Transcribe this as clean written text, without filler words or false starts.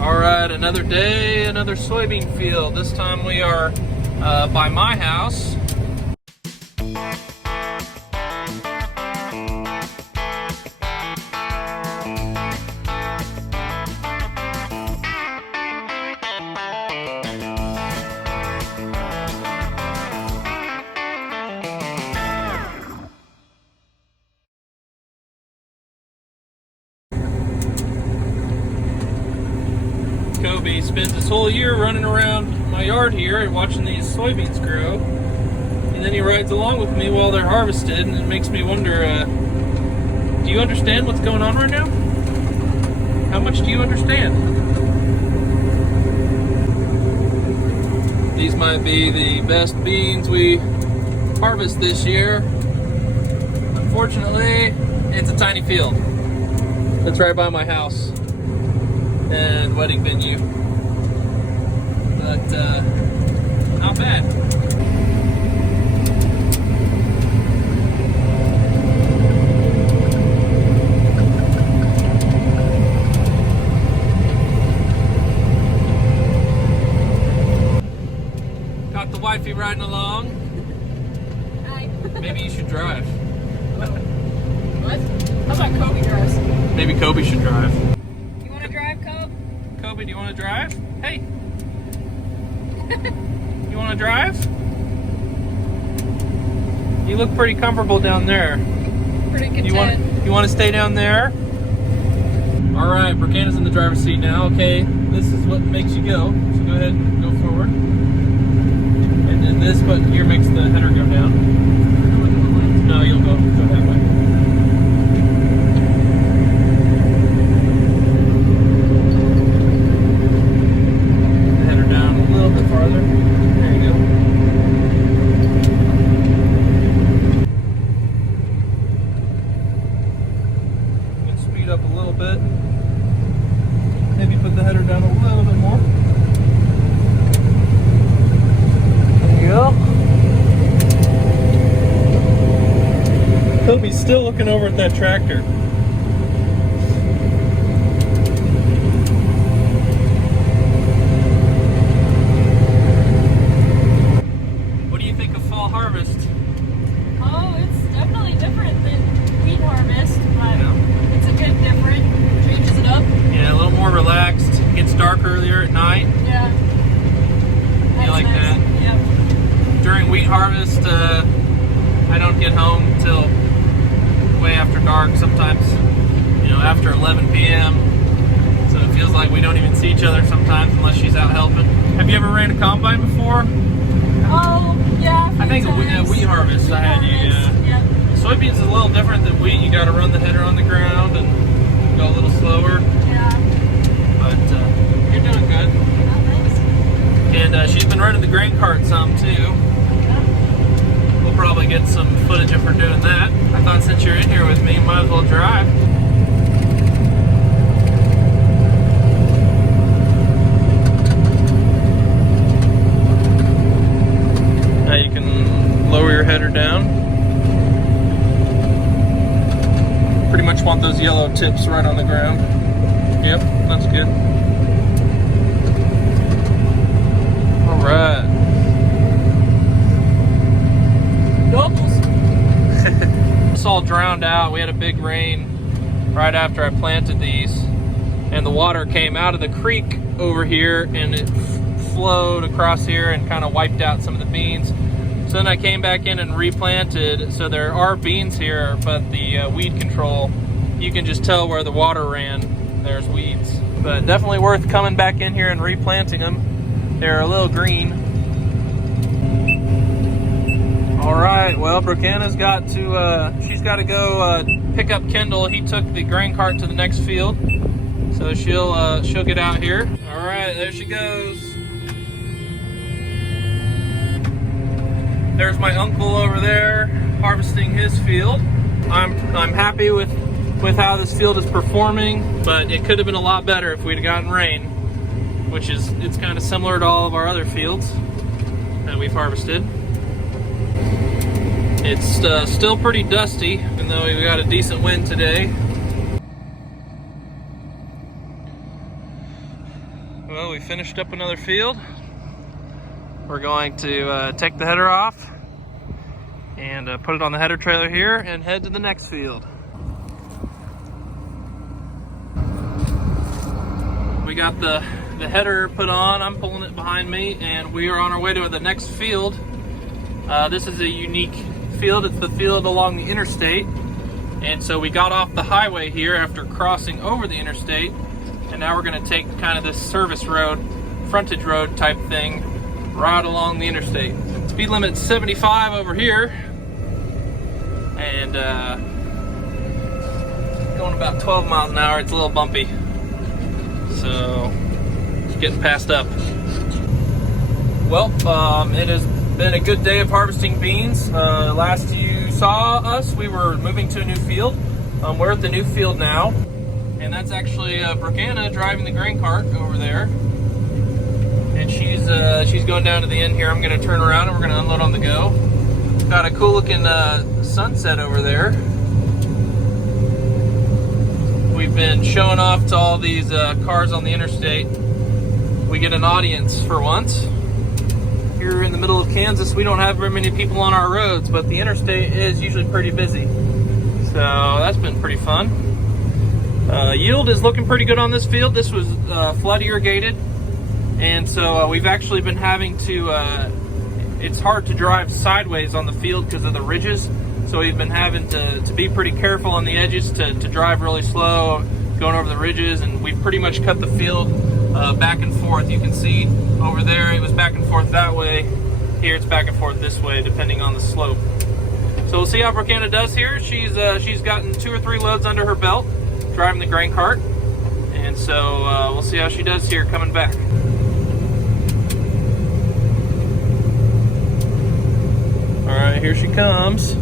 All right, another day, another soybean field. This time we are by my house. Kobe spends his whole year running around my yard here and watching these soybeans grow, and then he rides along with me while they're harvested, and it makes me wonder, do you understand what's going on right now? How much do you understand? These might be the best beans we harvest this year. Unfortunately, it's a tiny field. It's right by my house and wedding venue, but not bad. Got the wifey riding along. Hi. Maybe you should drive. What? How about Kobe drives? Maybe Kobe should drive. Drive, Kobe, do you want to drive? Hey! You want to drive? You look pretty comfortable down there. Pretty content. You want to stay down there? Alright, BrookeAnna's in the driver's seat now. Okay, this is what makes you go. So go ahead and go forward. And then this button here makes the header go down. No, you'll go that way. Farther. There you go. You can speed up a little bit. Maybe put the header down a little bit more. There you go. Kobe's still looking over at that tractor. Harvest. Oh, it's definitely different than wheat harvest, but yeah, it's a good different. Changes it up. Yeah, a little more relaxed. Gets dark earlier at night. Yeah. You like nice. that? Yeah. During wheat harvest, I don't get home till way after dark. Sometimes, after 11 p.m. So it feels like we don't even see each other sometimes unless she's out helping. Have you ever ran a combine before? Oh, yeah. I think wheat harvest I had you, yeah. Soybeans is a little different than wheat. You got to run the header on the ground and go a little slower. Yeah. But you're doing good. Oh, thanks. And she's been running the grain cart some too. Yeah. We'll probably get some footage of her doing that. I thought since you're in here with me, you might as well drive. Now you can lower your header down. Pretty much want those yellow tips right on the ground. Yep, that's good. All right. Doubles. It's all drowned out. We had a big rain right after I planted these, and the water came out of the creek over here and it flowed across here and kind of wiped out some of the beans. So then I came back in and replanted. So there are beans here, but the weed control, you can just tell where the water ran. There's weeds. But definitely worth coming back in here and replanting them. They're a little green. All right, well, BrookeAnna's got to, she's got to go pick up Kendall. He took the grain cart to the next field. So she'll get out here. All right, there she goes. There's my uncle over there harvesting his field. I'm happy with how this field is performing, but it could have been a lot better if we'd have gotten rain, which is, it's kind of similar to all of our other fields that we've harvested. It's still pretty dusty, even though we've got a decent wind today. Well, we finished up another field. We're going to take the header off and put it on the header trailer here and head to the next field. We got the header put on. I'm pulling it behind me, and we are on our way to the next field. This is a unique field. It's the field along the interstate. And so we got off the highway here after crossing over the interstate, and now we're going to take kind of this service road, frontage road type thing, right along the interstate. Speed limit's 75 over here, and going about 12 miles an hour. It's a little bumpy, so getting passed up. Well, it has been a good day of harvesting beans. Last you saw us, we were moving to a new field. We're at the new field now, and that's actually BrookeAnna driving the grain cart over there. And she's going down to the end here. I'm going to turn around and we're going to unload on the go. Got a cool looking sunset over there. We've been showing off to all these cars on the interstate. We get an audience for once. Here in the middle of Kansas, we don't have very many people on our roads, but the interstate is usually pretty busy. So that's been pretty fun. Yield is looking pretty good on this field. This was flood irrigated, and so we've actually been having to, it's hard to drive sideways on the field because of the ridges. So we've been having to be pretty careful on the edges to drive really slow, going over the ridges, and we've pretty much cut the field back and forth. You can see over there it was back and forth that way. Here it's back and forth this way, depending on the slope. So we'll see how BrookeAnna does here. She's gotten 2 or 3 loads under her belt driving the grain cart, and so we'll see how she does here coming back. All right, here she comes.